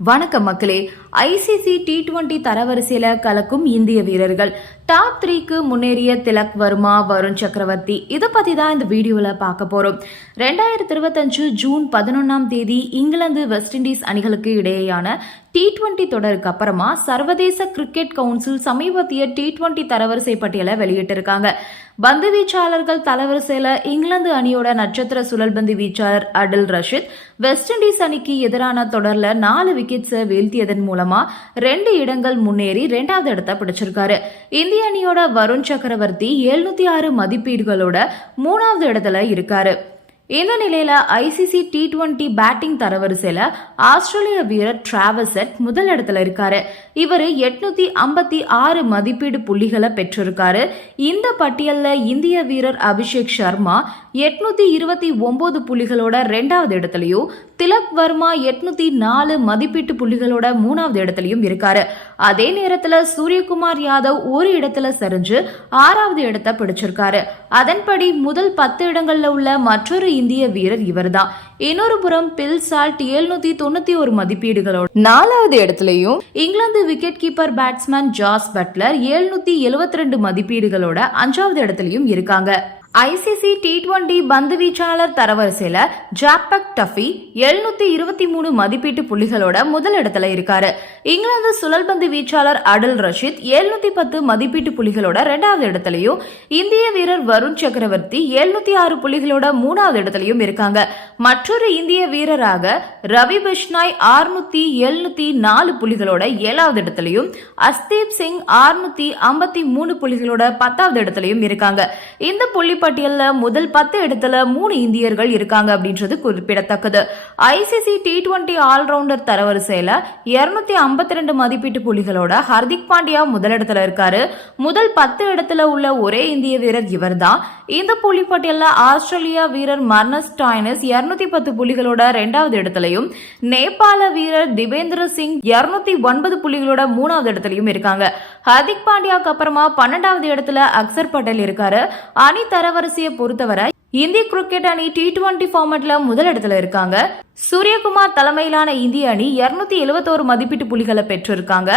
வணக்கம் மக்களே. ICC T twenty தரவரிசையில கலக்கும் இந்திய வீரர்கள். டாப் த்ரீக்கு முன்னேறிய திலக் வர்மா வருண் சக்கரவர்த்தி. இதை பத்தி தான் இந்த வீடியோல பார்க்க போறோம். ரெண்டாயிரத்தி இருபத்தஞ்சு ஜூன் பதினொன்னாம் தேதி இங்கிலாந்து வெஸ்ட் இண்டீஸ் அணிகளுக்கு இடையேயான டி டுவெண்ட்டி தொடருக்கு அப்புறமா சர்வதேச கிரிக்கெட் கவுன்சில் சமீபத்திய டி டுவெண்ட்டி தரவரிசை பட்டியலை வெளியிட்டிருக்காங்க. பந்து வீச்சாளர்கள் தரவரிசையில இங்கிலாந்து அணியோட நட்சத்திர சுழல்பந்து வீச்சாளர் அடில் ரஷித் வெஸ்ட் இண்டீஸ் அணிக்கு எதிரான தொடர்ல நாலு விக்கெட்ஸை வீழ்த்தியதன் மூலமா ரெண்டு இடங்கள் முன்னேறி ரெண்டாவது இடத்தை பிடிச்சிருக்காரு. இந்திய அணியோட வருண் சக்கரவர்த்தி எழுநூத்தி ஆறு மதிப்பீடுகளோட மூணாவது இடத்துல இருக்காரு. இந்த நிலையில ஐசிசி டி டுவெண்டி பேட்டிங் தரவரிசையில ஆஸ்திரேலிய வீரர் டிராவசட் முதல் இடத்துல இருக்காரு. இவர் எட்நூத்தி ஐம்பத்தி ஆறு மதிப்பீடு புள்ளிகளை பெற்றிருக்காரு. இந்த பட்டியலில் இந்திய வீரர் அபிஷேக் சர்மா எட்நூத்தி இருபத்தி ஒன்பது புள்ளிகளோட ரெண்டாவது இடத்துலயும் திலக் வர்மா எட்நூத்தி நாலு மதிப்பீட்டு புள்ளிகளோட மூணாவது இடத்துலயும் இருக்காரு. அதே நேரத்துல சூரியகுமார் யாதவ் ஒரு இடத்துல சரிஞ்சு ஆறாவது இடத்தை பிடிச்சிருக்காரு. அதன்படி முதல் பத்து இடங்கள்ல உள்ள மற்றொரு இந்திய வீரர் இவர்தான் இன்னொரு புறம் பில் சால்ட் எழுநூத்தி தொண்ணூத்தி ஒரு மதிப்பீடுகளோட. நாலாவது இடத்துலயும் England wicket keeper batsman Jos Buttler எழுநூத்தி எழுவத்தி ரெண்டு மதிப்பீடுகளோட அஞ்சாவது இடத்துலயும் இருக்காங்க. ஐசிசி டி டுவெண்டி பந்து வீச்சாளர் தரவரிசையில ஜாப்பக் டஃபி எழுநூத்தி இருபத்தி மூணு மதிப்பீட்டு புள்ளிகளோட முதல் இடத்துல இருக்காரு. இங்கிலாந்து சுழல்பந்து வீச்சாளர் அடல் ரஷித் எழுநூத்தி பத்து மதிப்பீட்டு புள்ளிகளோட ரெண்டாவது இடத்துலையும் இந்திய வீரர் வருண் சக்கரவர்த்தி எழுநூத்தி ஆறு புள்ளிகளோட மூணாவது இடத்துலையும் இருக்காங்க. மற்றொரு இந்திய வீரராக ரவி பிஷ்னாய் ஆறுநூத்தி எழுநூத்தி நாலு புள்ளிகளோட ஏழாவது இடத்துலையும் அஸ்தீப் சிங் ஆறுநூத்தி ஐம்பத்தி மூணு புள்ளிகளோட பத்தாவது இடத்துலையும் இருக்காங்க. இந்த புள்ளி பட்டியலில் முதல் பத்து இடத்துல மூணு இந்தியர்கள் இருக்காங்க அப்படின்றது குறிப்பிடத்தக்கது. ஐசிசி டி டுவெண்டி ஆல்ரவுண்டர் தரவரிசையில் இருநூத்தி ஐம்பத்தி ரெண்டு மதிப்பீட்டு புள்ளிகளோட ஹர்திக் பாண்டியா முதலிடத்துல இருக்காரு. முதல் பத்து இடத்துல உள்ள ஒரே இந்திய வீரர் இவர்தான் இந்த புள்ளி பட்டியலில் ஆஸ்திரேலியா வீரர் மர்னஸ் டாய்னஸ் இருநூத்தி பத்து புள்ளிகளோட ரெண்டாவது இடத்துலையும் நேபாள வீரர் திபேந்திர சிங் இருநூத்தி ஒன்பது புள்ளிகளோட மூணாவது இடத்துலையும் இருக்காங்க. ஹர்திக் பாண்டியாவுக்கு அப்புறமா பன்னெண்டாவது இடத்துல அக்சர் பட்டேல் இருக்காரு. அணி தரவரிசையை பொறுத்தவரை இந்திய கிரிக்கெட் அணி டி டுவெண்டி ஃபார்மட்ல முதலிடத்துல இருக்காங்க. சூரியகுமார் தலைமையிலான இந்திய அணி இருநூத்தி எழுபத்தோரு மதிப்பீட்டு புள்ளிகளை பெற்றிருக்காங்க.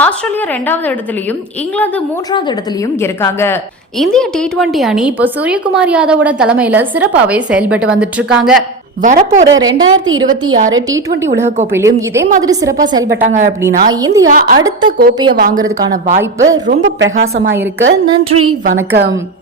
ஆஸ்திரேலியா ரெண்டாவது இடத்துலயும் இங்கிலாந்து மூன்றாவது இடத்துலயும் இருக்காங்க. இந்திய டி டுவெண்டி அணி இப்போ சூரியகுமார் யாதவோட தலைமையில சிறப்பாவே செயல்பட்டு வந்துட்டு இருக்காங்க. வரப்போற ரெண்டாயிரத்தி இருபத்தி ஆறு டி டுவெண்டி உலகக்கோப்பையிலும் இதே மாதிரி சிறப்பா செயல்பட்டாங்க அப்படின்னா இந்தியா அடுத்த கோப்பையை வாங்குறதுக்கான வாய்ப்பு ரொம்ப பிரகாசமா இருக்கு. நன்றி வணக்கம்.